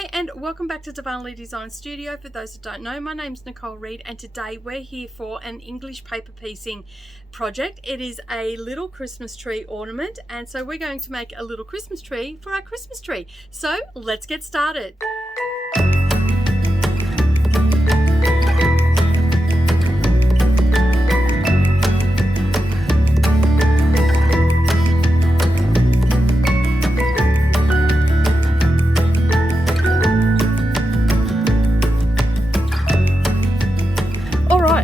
Hi and welcome back to Darvanalee Designs Studio. For those that don't know, my name's Nicole Reed and today we're here for an English paper piecing project. It is a little Christmas tree ornament, and so we're going to make a little Christmas tree for our Christmas tree. So let's get started.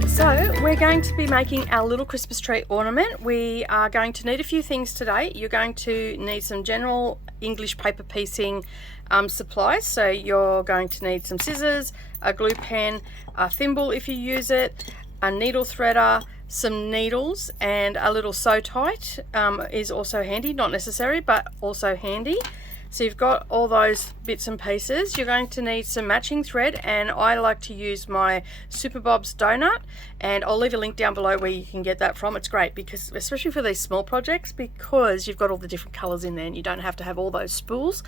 So we're going to be making our little Christmas tree ornament. We are going to need a few things today. You're going to need some general English paper piecing supplies. So you're going to need some scissors, a glue pen, a thimble if you use it, a needle threader, some needles, and a little sew tight is also handy. Not necessary, but also handy. So you've got all those bits and pieces. You're going to need some matching thread, and I like to use my Super Bob's donut, and I'll leave a link down below where you can get that from. It's great because, especially for these small projects, because you've got all the different colors in there and you don't have to have all those spools.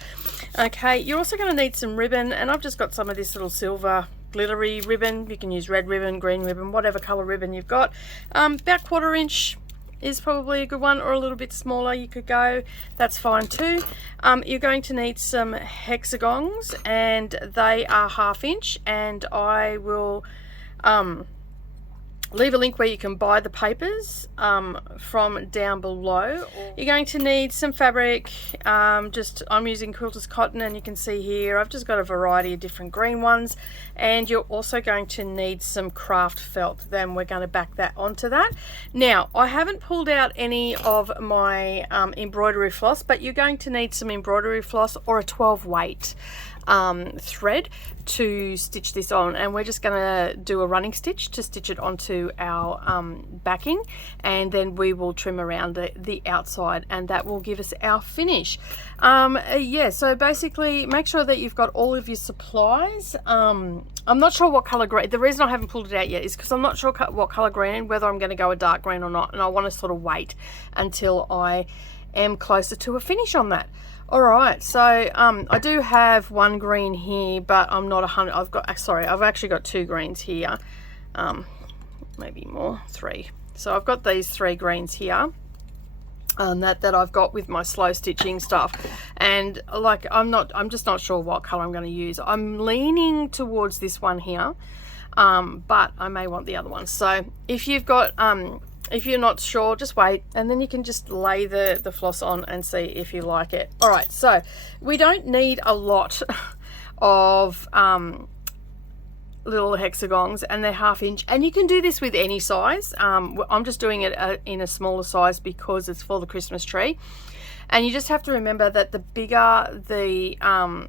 Okay, you're also going to need some ribbon, and I've just got some of this little silver glittery ribbon. You can use red ribbon, green ribbon, whatever color ribbon you've got. About 1/4 inch is probably a good one, or a little bit smaller you could go, that's fine too. You're going to need some hexagons, and they are 1/2 inch, and I will leave a link where you can buy the papers from down below. You're going to need some fabric. I'm using quilter's cotton, and you can see here I've just got a variety of different green ones, and you're also going to need some craft felt. Then we're going to back that onto that. Now I haven't pulled out any of my embroidery floss, but you're going to need some embroidery floss or a 12 weight thread to stitch this on, and we're just going to do a running stitch to stitch it onto our backing, and then we will trim around the outside, and that will give us our finish. Yeah, so basically make sure that you've got all of your supplies. I'm not sure what color green. The reason I haven't pulled it out yet is because I'm not sure what color green, whether I'm going to go a dark green or not, and I want to sort of wait until I am closer to a finish on that. Alright, so I do have one green here, but I'm not 100. I've actually got 2 greens here, maybe more, 3. So I've got these 3 greens here that I've got with my slow stitching stuff, and like I'm just not sure what color I'm going to use. I'm leaning towards this one here, but I may want the other one. So if you've got if you're not sure, just wait, and then you can just lay the floss on and see if you like it. All right, so we don't need a lot of little hexagons, and they're 1/2 inch, and you can do this with any size. I'm just doing it in a smaller size because it's for the Christmas tree. And you just have to remember that the bigger the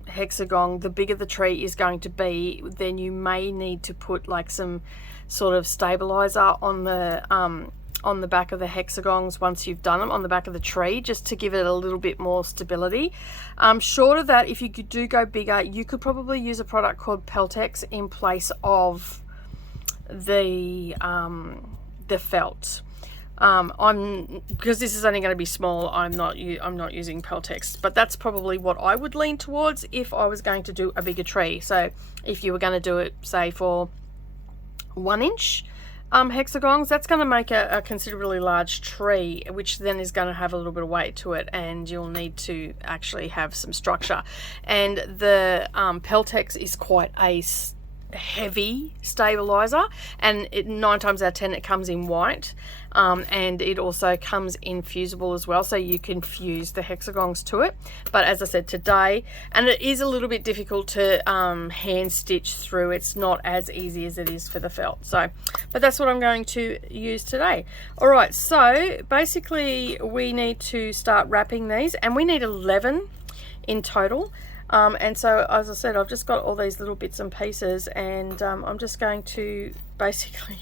hexagon, the bigger the tree is going to be. Then you may need to put like some sort of stabilizer on the back of the hexagons once you've done them on the back of the tree, just to give it a little bit more stability. Short of that, if you do go bigger, you could probably use a product called Peltex in place of the felt. Because this is only going to be small, I'm not using Peltex, but that's probably what I would lean towards if I was going to do a bigger tree. So if you were going to do it, say, for 1 inch hexagons, that's going to make a considerably large tree, which then is going to have a little bit of weight to it, and you'll need to actually have some structure. And the Peltex is quite a heavy stabilizer, and 9 times out of 10 it comes in white, and it also comes in fusible as well, so you can fuse the hexagons to it. But as I said today, and it is a little bit difficult to hand stitch through, it's not as easy as it is for the felt. So but that's what I'm going to use today. All right, so basically we need to start wrapping these, and we need 11 in total. And so, as I said, I've just got all these little bits and pieces, and I'm just going to basically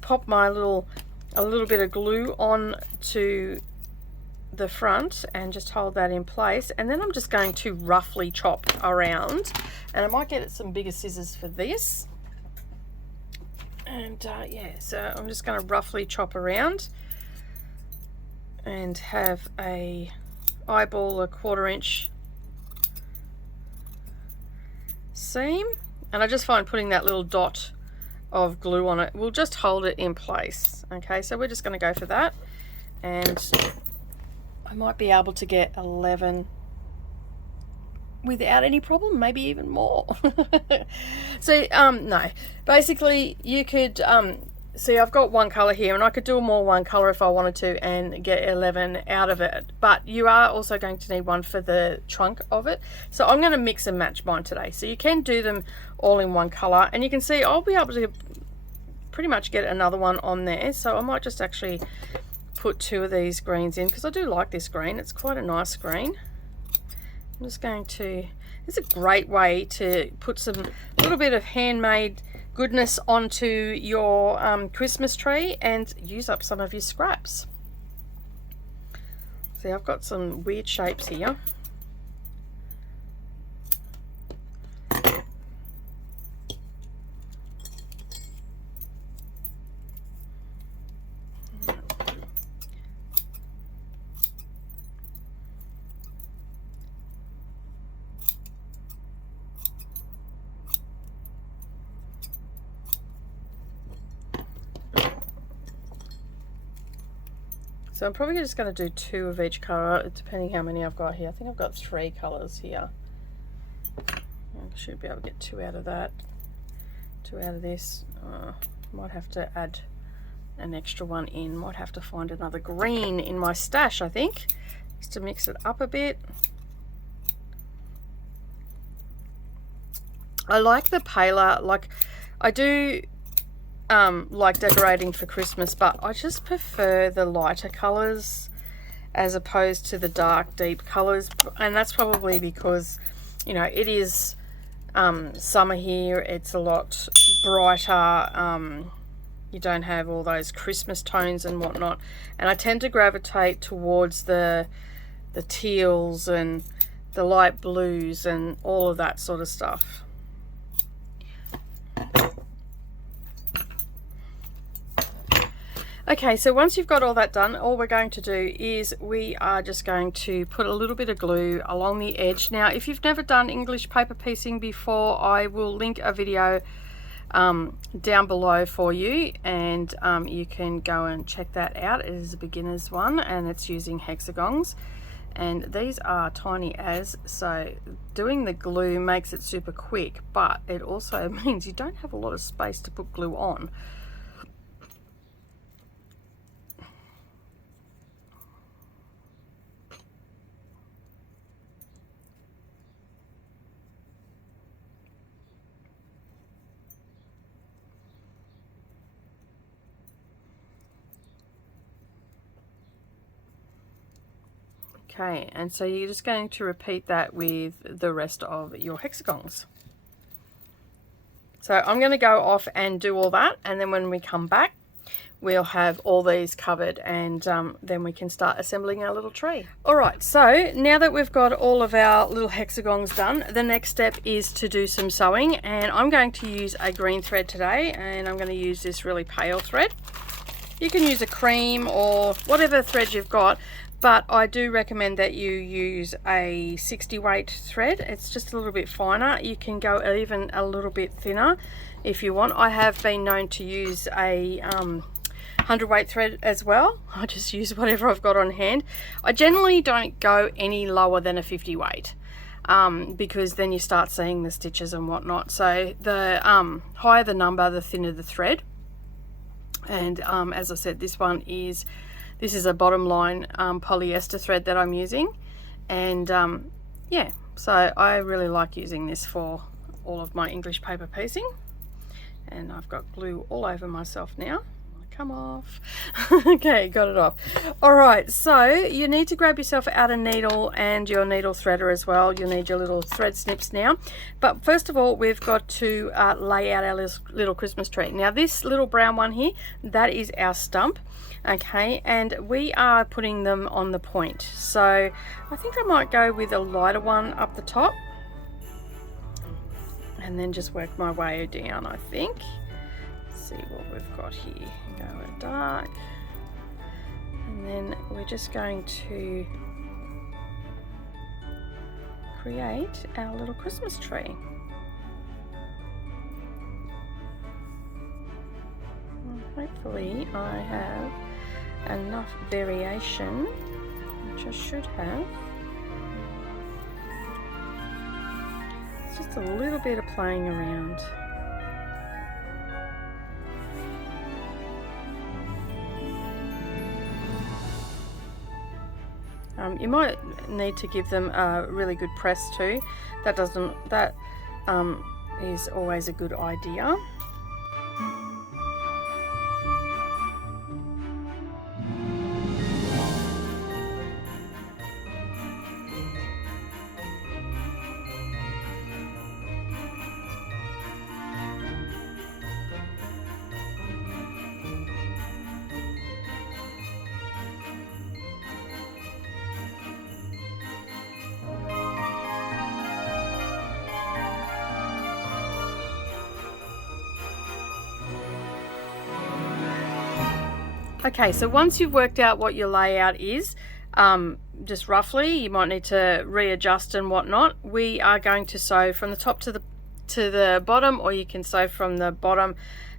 pop a little bit of glue on to the front and just hold that in place, and then I'm just going to roughly chop around, and I might get some bigger scissors for this. And yeah, so I'm just going to roughly chop around and have a eyeball a 1/4 inch seam, and I just find putting that little dot of glue on it will just hold it in place. Okay, so we're just going to go for that, and I might be able to get 11 without any problem, maybe even more. So no, basically you could see I've got one color here, and I could do more one color if I wanted to and get 11 out of it, but you are also going to need one for the trunk of it. So I'm going to mix and match mine today, so you can do them all in one color, and you can see I'll be able to pretty much get another one on there. So I might just actually put 2 of these greens in, because I do like this green. It's quite a nice green. I'm just going to, it's a great way to put some little bit of handmade goodness onto your Christmas tree and use up some of your scraps. See, I've got some weird shapes here. So I'm probably just going to do 2 of each colour, depending how many I've got here. I think I've got 3 colours here. I should be able to get 2 out of that, 2 out of this. Might have to add an extra one in. Might have to find another green in my stash, I think, just to mix it up a bit. I like the paler, like I do like decorating for Christmas, but I just prefer the lighter colors as opposed to the dark deep colors, and that's probably because, you know, it is summer here. It's a lot brighter. You don't have all those Christmas tones and whatnot, and I tend to gravitate towards the teals and the light blues and all of that sort of stuff. Okay, so once you've got all that done, all we're going to do is we are just going to put a little bit of glue along the edge. Now, if you've never done English paper piecing before, I will link a video down below for you, and you can go and check that out. It is a beginner's one, and it's using hexagons, and these are tiny as, so doing the glue makes it super quick, but it also means you don't have a lot of space to put glue on. Okay, and so you're just going to repeat that with the rest of your hexagons. So I'm going to go off and do all that, and then when we come back, we'll have all these covered, and then we can start assembling our little tree. All right, so now that we've got all of our little hexagons done, the next step is to do some sewing, and I'm going to use a green thread today, and I'm going to use this really pale thread. You can use a cream or whatever thread you've got, but I do recommend that you use a 60 weight thread. It's just a little bit finer. You can go even a little bit thinner if you want. I have been known to use a 100 weight thread as well. I just use whatever I've got on hand. I generally don't go any lower than a 50 weight because then you start seeing the stitches and whatnot. So the higher the number, the thinner the thread. And as I said, this is a bottom line polyester thread that I'm using, and yeah, so I really like using this for all of my English paper piecing. And I've got glue all over myself now. Come off. Okay, got it off. All right, so you need to grab yourself out a needle and your needle threader as well. You'll need your little thread snips now, but first of all we've got to lay out our little Christmas tree. Now this little brown one here, that is our stump. Okay, and we are putting them on the point, so I think I might go with a lighter one up the top and then just work my way down. I think, see what we've got here. Go dark, and then we're just going to create our little Christmas tree. hopefully I have enough variation, which I should have. It's just a little bit of playing around. You might need to give them a really good press too. That is always a good idea. Okay, so once you've worked out what your layout is, just roughly, you might need to readjust and whatnot. We are going to sew from the top to the bottom, or you can sew from the bottom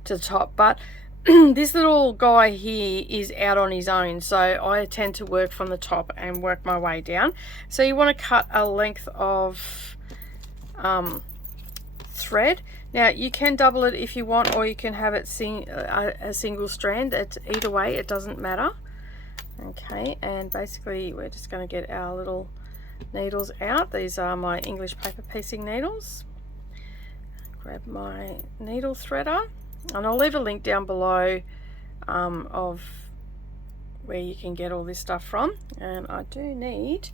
to the top. But this little guy here is out on his own, so I tend to work from the top and work my way down. So you want to cut a length of thread. Now you can double it if you want, or you can have it a single strand. Either way, it doesn't matter. Okay, and basically we're just going to get our little needles out. These are my English paper piecing needles. Grab my needle threader, and I'll leave a link down below of where you can get all this stuff from. And I do need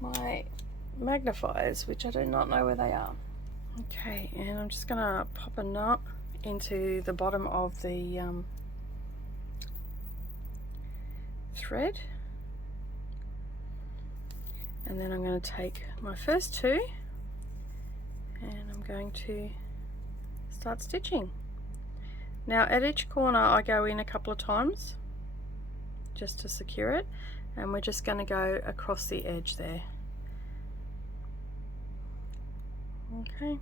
my magnifiers, which I do not know where they are. Okay, and I'm just going to pop a knot into the bottom of the thread, and then I'm going to take my first two and I'm going to start stitching. Now at each corner I go in a couple of times just to secure it, and we're just going to go across the edge there. Okay.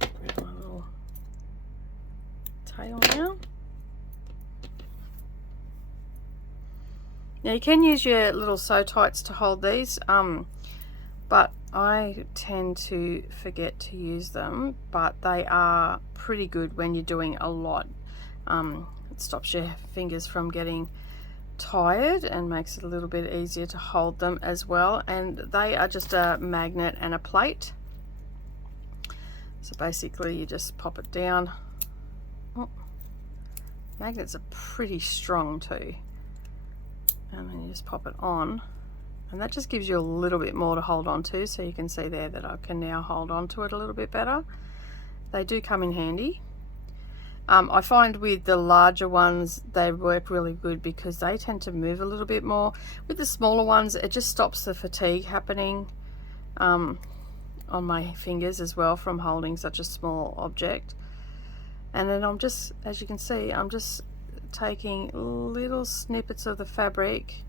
Get rid of my little tail now. Now you can use your little sew tights to hold these, but I tend to forget to use them, but they are pretty good when you're doing a lot. It stops your fingers from getting tired and makes it a little bit easier to hold them as well, and they are just a magnet and a plate. So basically you just pop it down. Oh, magnets are pretty strong too, and then you just pop it on, and that just gives you a little bit more to hold on to. So you can see there that I can now hold on to it a little bit better. They do come in handy. I find with the larger ones they work really good because they tend to move a little bit more. With the smaller ones it just stops the fatigue happening on my fingers as well from holding such a small object. And then I'm just, as you can see, I'm just taking little snippets of the fabric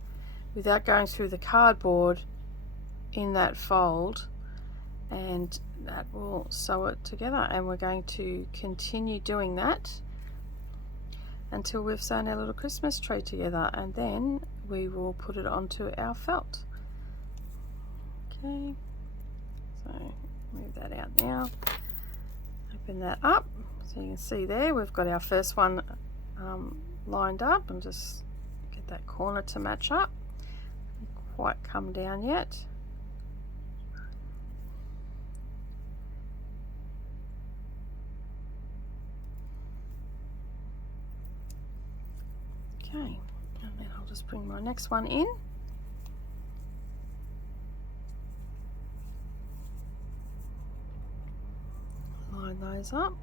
without going through the cardboard in that fold, and that will sew it together. And we're going to continue doing that until we've sewn our little Christmas tree together, and then we will put it onto our felt. Okay, so move that out now, open that up, so you can see there we've got our first one lined up, and just get that corner to match up. Not quite come down yet. Okay, and then I'll just bring my next one in. Line those up.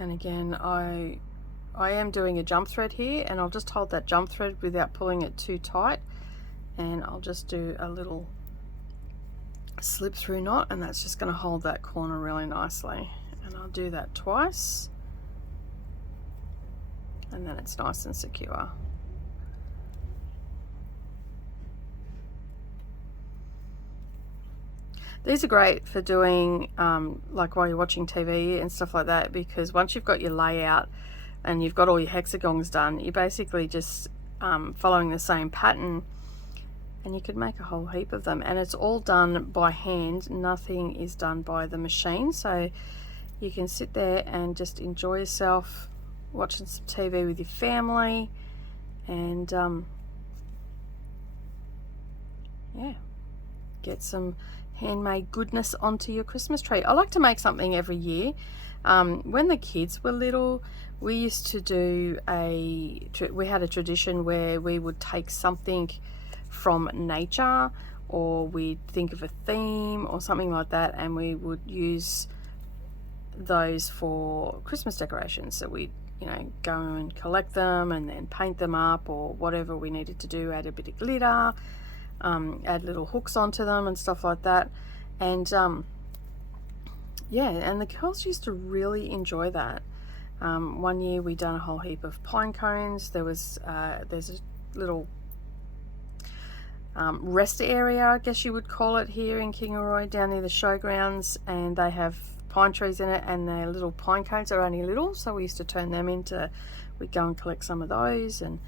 And again, I am doing a jump thread here, and I'll just hold that jump thread without pulling it too tight, and I'll just do a little slip through knot, and that's just going to hold that corner really nicely. And I'll do that twice, and then it's nice and secure. These are great for doing like while you're watching TV and stuff like that, because once you've got your layout and you've got all your hexagons done, you're basically just following the same pattern, and you could make a whole heap of them, and it's all done by hand. Nothing is done by the machine, so you can sit there and just enjoy yourself watching some TV with your family, and yeah, get some handmade goodness onto your Christmas tree. I like to make something every year. When the kids were little, we used to do we had a tradition where we would take something from nature, or we'd think of a theme or something like that, and we would use those for Christmas decorations. So we'd, you know, go and collect them and then paint them up, or whatever we needed to do, add a bit of glitter, add little hooks onto them and stuff like that. And yeah, and the girls used to really enjoy that. One year we done a whole heap of pine cones. There's a little rest area, I guess you would call it, here in Kingaroy, down near the showgrounds, and they have pine trees in it, and their little pine cones are only little, so we used to turn them into, we'd go and collect some of those and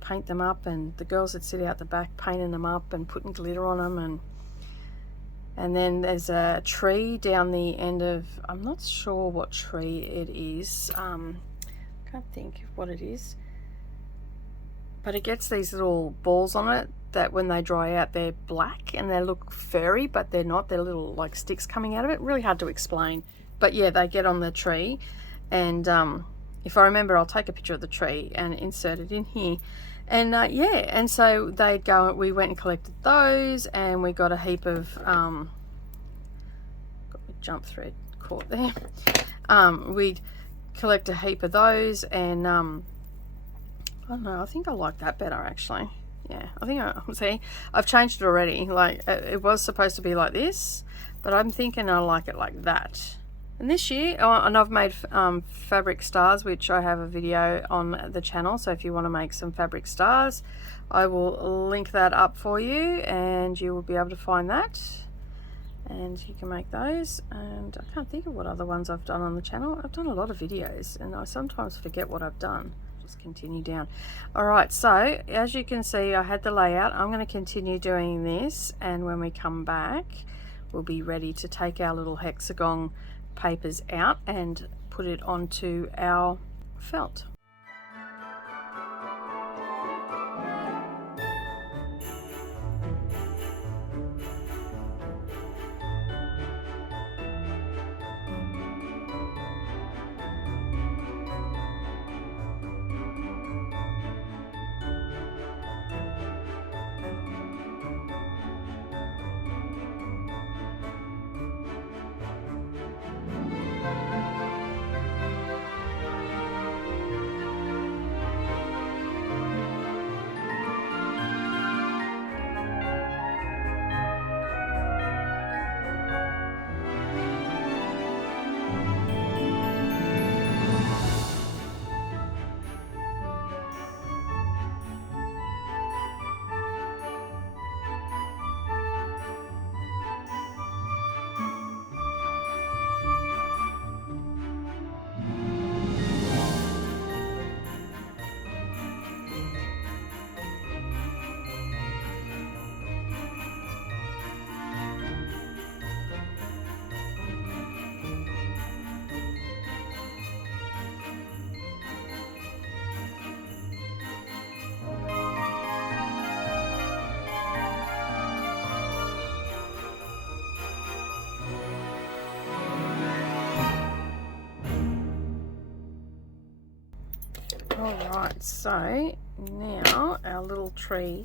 paint them up, and the girls would sit out the back painting them up and putting glitter on them. And then there's a tree down the end of, I'm not sure what tree it is, can't think of what it is, but it gets these little balls on it that when they dry out they're black and they look furry, but they're not. They're little like sticks coming out of it. Really hard to explain, but yeah, they get on the tree, and if I remember, I'll take a picture of the tree and insert it in here. And yeah, and so they'd go, we went and collected those, and we got a heap of got my jump thread caught there. We'd collect a heap of those, and I don't know, I think I like that better actually. Yeah, I think see, I've changed it already. Like it was supposed to be like this, but I'm thinking I like it like that. And this year, and I've made fabric stars, which I have a video on the channel, so if you want to make some fabric stars, I will link that up for you, and you will be able to find that, and you can make those. And I can't think of what other ones I've done on the channel. I've done a lot of videos, and I sometimes forget what I've done. Just continue down. Alright, so as you can see, I had the layout. I'm going to continue doing this, and when we come back, we'll be ready to take our little hexagon papers out and put it onto our felt. Alright, so now our little tree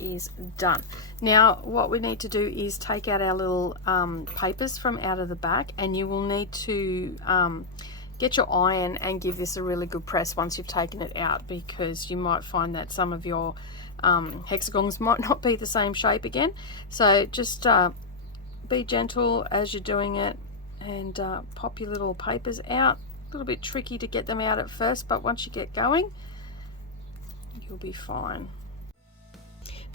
is done. Now what we need to do is take out our little papers from out of the back, and you will need to get your iron and give this a really good press once you've taken it out, because you might find that some of your hexagons might not be the same shape again. So just be gentle as you're doing it, and pop your little papers out. A little bit tricky to get them out at first, but once you get going, you'll be fine.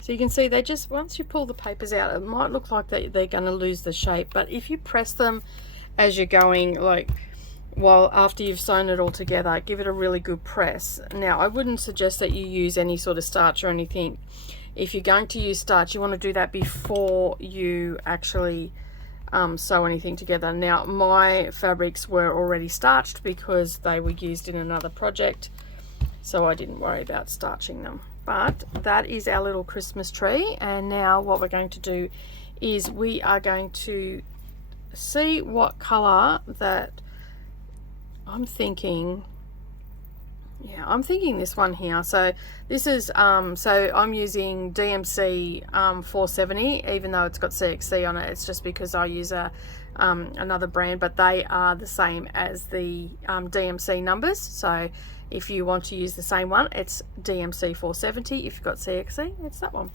So you can see they just, once you pull the papers out, it might look like they're going to lose the shape, but if you press them as you're going, like after you've sewn it all together, give it a really good press. Now, I wouldn't suggest that you use any sort of starch or anything. If you're going to use starch, you want to do that before you actually sew anything together. Now, my fabrics were already starched because they were used in another project, so I didn't worry about starching them. But that is our little Christmas tree, and now what we're going to do is we are going to see what color that I'm thinking. Yeah, I'm thinking this one here. So this is so I'm using DMC 470, even though it's got CXC on it. It's just because I use another brand, but they are the same as the DMC numbers. So if you want to use the same one, it's DMC 470. If you've got CXC, it's that one.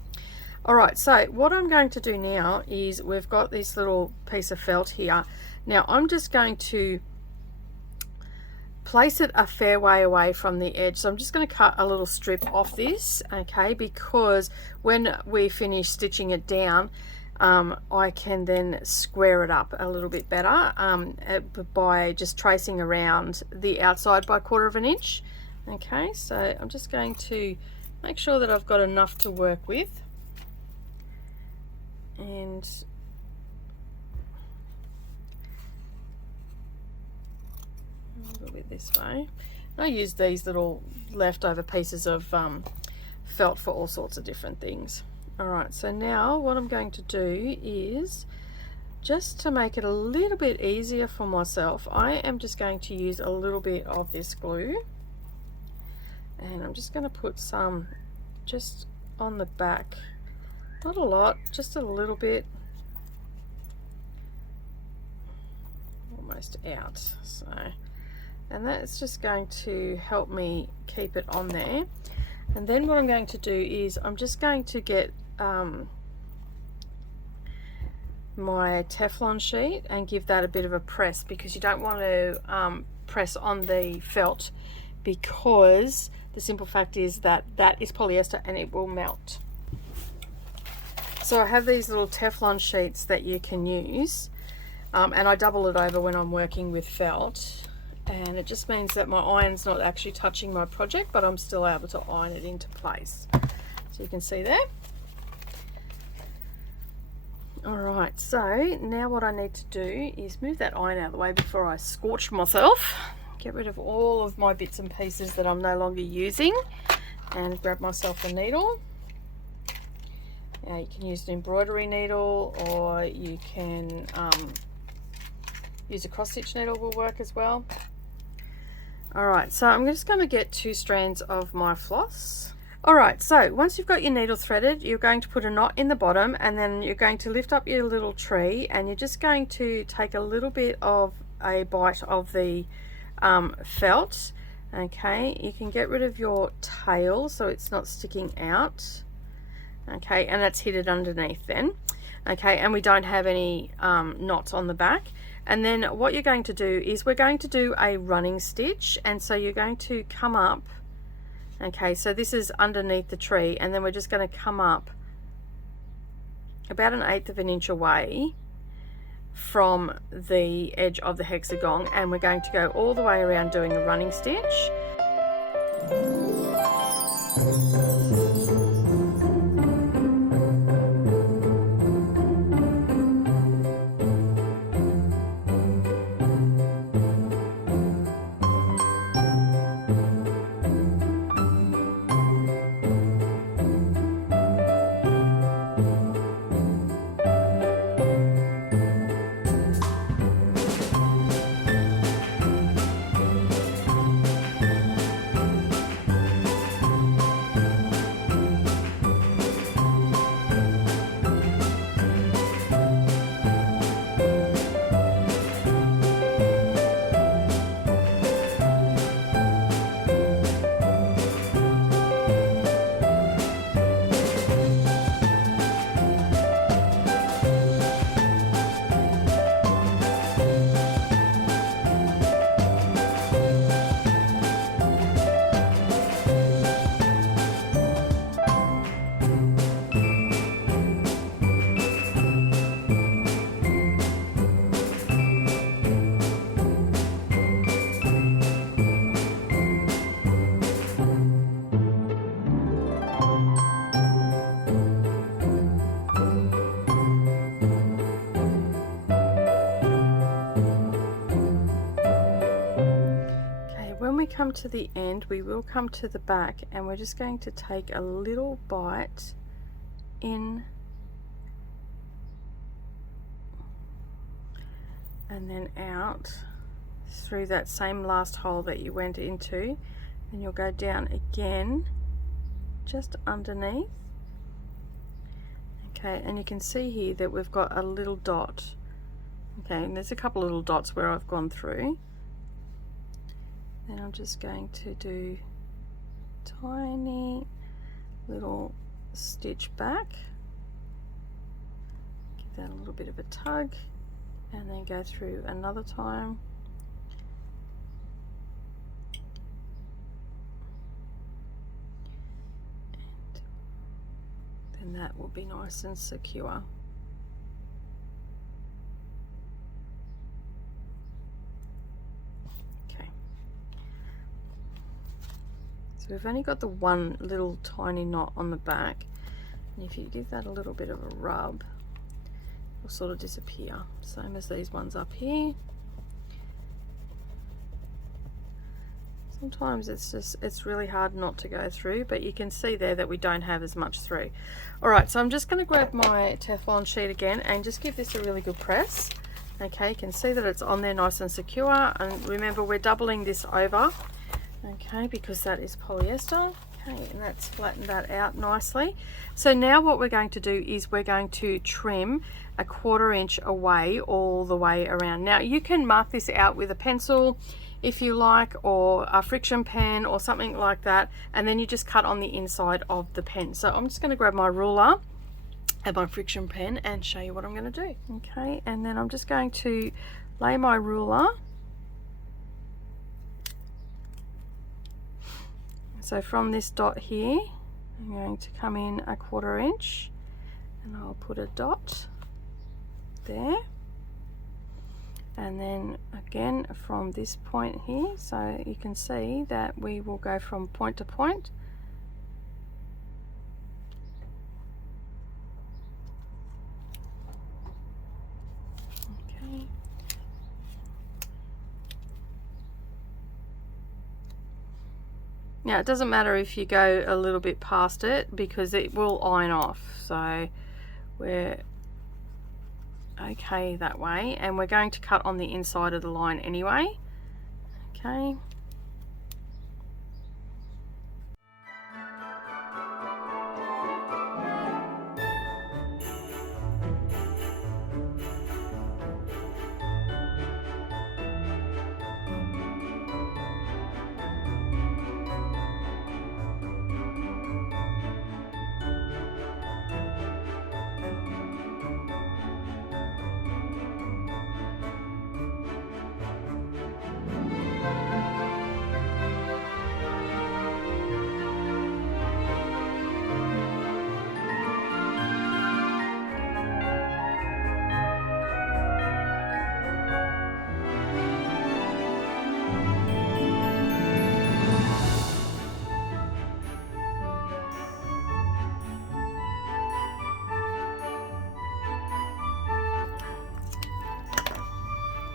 All right, so what I'm going to do now is we've got this little piece of felt here. Now I'm just going to place it a fair way away from the edge. So I'm just going to cut a little strip off this, okay, because when we finish stitching it down, I can then square it up a little bit better by just tracing around the outside by 1/4 inch. Okay, so I'm just going to make sure that I've got enough to work with, and a little bit this way. I use these little leftover pieces of felt for all sorts of different things. Alright, so now what I'm going to do is, just to make it a little bit easier for myself, I am just going to use a little bit of this glue, and I'm just going to put some just on the back. Not a lot, just a little bit, almost out. So, and that's just going to help me keep it on there. And then what I'm going to do is I'm just going to get my Teflon sheet and give that a bit of a press, because you don't want to press on the felt, because the simple fact is that that is polyester and it will melt. So I have these little Teflon sheets that you can use, and I double it over when I'm working with felt, and it just means that my iron's not actually touching my project, but I'm still able to iron it into place. So you can see there. Alright, so now what I need to do is move that iron out of the way before I scorch myself. Get rid of all of my bits and pieces that I'm no longer using, and grab myself a needle. Now you can use an embroidery needle, or you can use a cross stitch needle, will work as well. Alright, so I'm just going to get 2 strands of my floss. Alright, so once you've got your needle threaded, you're going to put a knot in the bottom, and then you're going to lift up your little tree, and you're just going to take a little bit of a bite of the felt. Okay, you can get rid of your tail so it's not sticking out. Okay, and that's hid it underneath then. Okay, and we don't have any knots on the back. And then what you're going to do is we're going to do a running stitch, and so you're going to come up. Okay, so this is underneath the tree, and then we're just going to come up about 1/8 inch away from the edge of the hexagon, and we're going to go all the way around doing a running stitch. we come to the end, we will come to the back, and we're just going to take a little bite in and then out through that same last hole that you went into, and you'll go down again just underneath. Okay, and you can see here that we've got a little dot. Okay, and there's a couple of little dots where I've gone through. Then I'm just going to do tiny little stitch back, give that a little bit of a tug, and then go through another time. And then that will be nice and secure. So we've only got the one little tiny knot on the back, and if you give that a little bit of a rub, it'll sort of disappear, same as these ones up here. Sometimes it's really hard not to go through, but you can see there that we don't have as much through. Alright, so I'm just going to grab my Teflon sheet again and just give this a really good press. Okay, you can see that it's on there nice and secure, and remember we're doubling this over. Okay, because that is polyester. Okay, and that's flattened that out nicely. So now what we're going to do is we're going to trim a 1/4 inch away all the way around. Now you can mark this out with a pencil if you like, or a friction pen or something like that, and then you just cut on the inside of the pen. So I'm just going to grab my ruler and my friction pen and show you what I'm going to do. Okay, and then I'm just going to lay my ruler. So from this dot here, I'm going to come in a 1/4 inch, and I'll put a dot there. And then again from this point here, so you can see that we will go from point to point. Okay. Now it doesn't matter if you go a little bit past it, because it will iron off, so we're okay that way, and we're going to cut on the inside of the line anyway. Okay.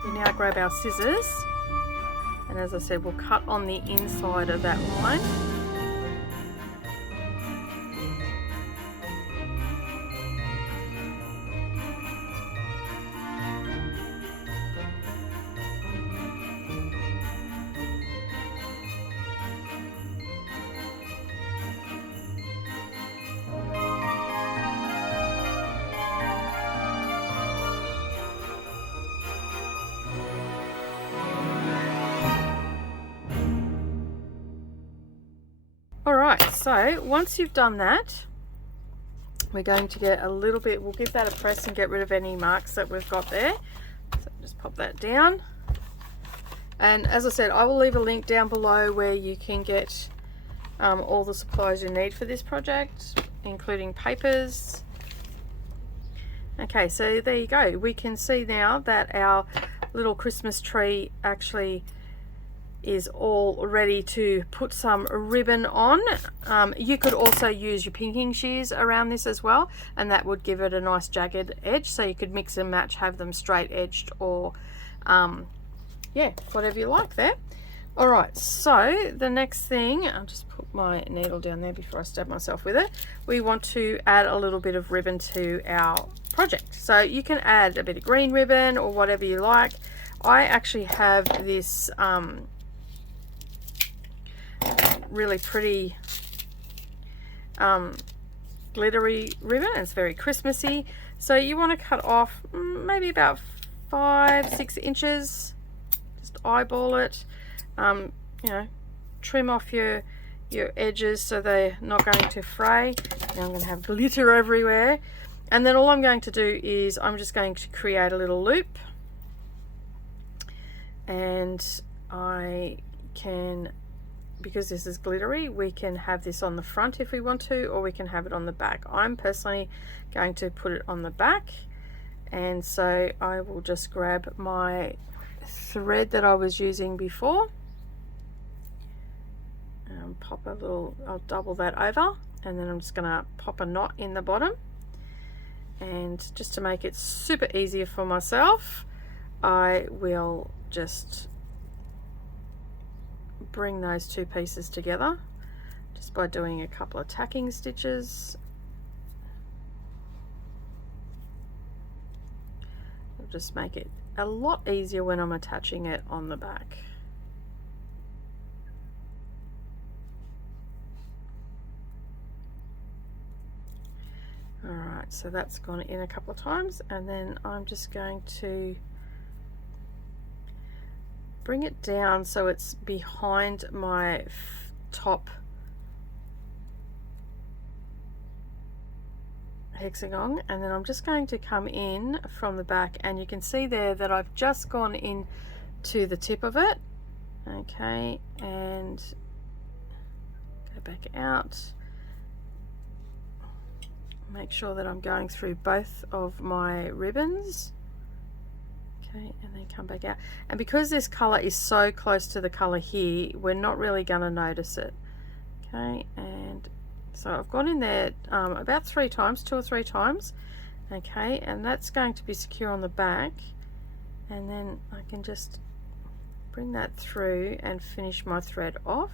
We now grab our scissors, and as I said, we'll cut on the inside of that line. Alright, so once you've done that, we're going to get a little bit, we'll give that a press and get rid of any marks that we've got there. So just pop that down. And as I said, I will leave a link down below where you can get all the supplies you need for this project, including papers. Okay, so there you go. We can see now that our little Christmas tree actually is all ready to put some ribbon on. You could also use your pinking shears around this as well, and that would give it a nice jagged edge, so you could mix and match, have them straight edged, or yeah, whatever you like there. Alright, so the next thing, I'll just put my needle down there before I stab myself with it. We want to add a little bit of ribbon to our project. So you can add a bit of green ribbon or whatever you like. I actually have this really pretty glittery ribbon. It's very Christmassy. So you want to cut off maybe about 5-6 inches. Just eyeball it. You know, trim off your edges so they're not going to fray. Now I'm going to have glitter everywhere. And then all I'm going to do is I'm just going to create a little loop. And I can, because this is glittery, we can have this on the front if we want to, or we can have it on the back. I'm personally going to put it on the back. And so I will just grab my thread that I was using before. Pop a little, I'll double that over, and then I'm just going to pop a knot in the bottom. And just to make it super easier for myself, I will just bring those two pieces together just by doing a couple of tacking stitches. It'll just make it a lot easier when I'm attaching it on the back. Alright, so that's gone in a couple of times, and then I'm just going to bring it down so it's behind my top hexagon, and then I'm just going to come in from the back, and you can see there that I've just gone in to the tip of it. Okay, and go back out. Make sure that I'm going through both of my ribbons. Okay, and then come back out. And because this color is so close to the color here, we're not really going to notice it. Okay, and so I've gone in there about 3 times, 2 or 3 times. Okay, and that's going to be secure on the back. And then I can just bring that through and finish my thread off.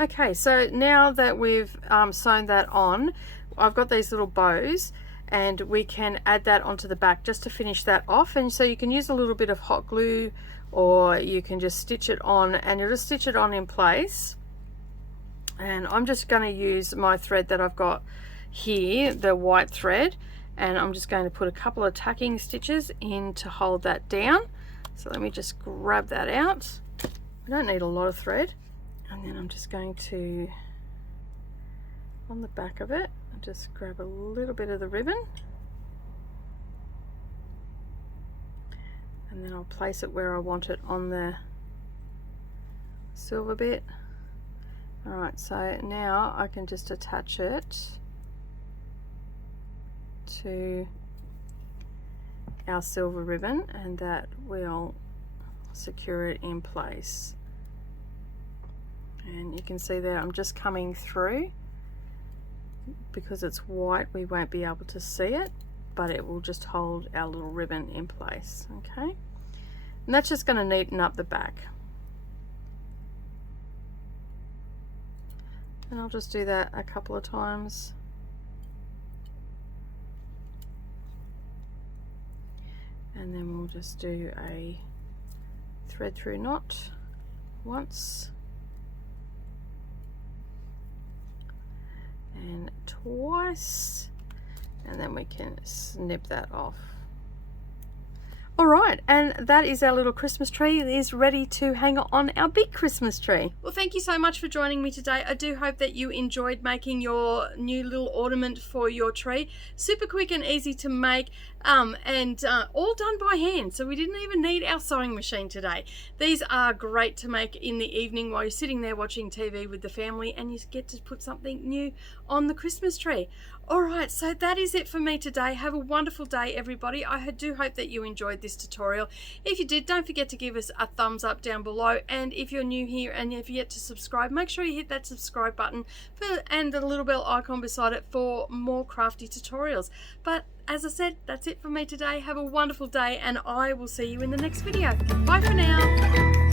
Okay, so now that we've sewn that on, I've got these little bows, and we can add that onto the back just to finish that off. And so you can use a little bit of hot glue, or you can just stitch it on, and you'll just stitch it on in place. And I'm just going to use my thread that I've got here, the white thread, and I'm just going to put a couple of tacking stitches in to hold that down. So let me just grab that out. I don't need a lot of thread. And then I'm just going to, on the back of it, just grab a little bit of the ribbon, and then I'll place it where I want it on the silver bit. Alright, so now I can just attach it to our silver ribbon, and that will secure it in place. And you can see there I'm just coming through. Because it's white, we won't be able to see it, but it will just hold our little ribbon in place. Okay, and that's just going to neaten up the back. And I'll just do that a couple of times. And then we'll just do a thread through knot once. And twice, and then we can snip that off. Alright, and that is our little Christmas tree. It is ready to hang on our big Christmas tree. Well, thank you so much for joining me today. I do hope that you enjoyed making your new little ornament for your tree. Super quick and easy to make, and all done by hand. So we didn't even need our sewing machine today. These are great to make in the evening while you're sitting there watching TV with the family, and you get to put something new on the Christmas tree. Alright, so that is it for me today. Have a wonderful day, everybody. I do hope that you enjoyed this tutorial. If you did, don't forget to give us a thumbs up down below. And if you're new here and you've yet to subscribe, make sure you hit that subscribe button and the little bell icon beside it for more crafty tutorials. But as I said, that's it for me today. Have a wonderful day, and I will see you in the next video. Bye for now.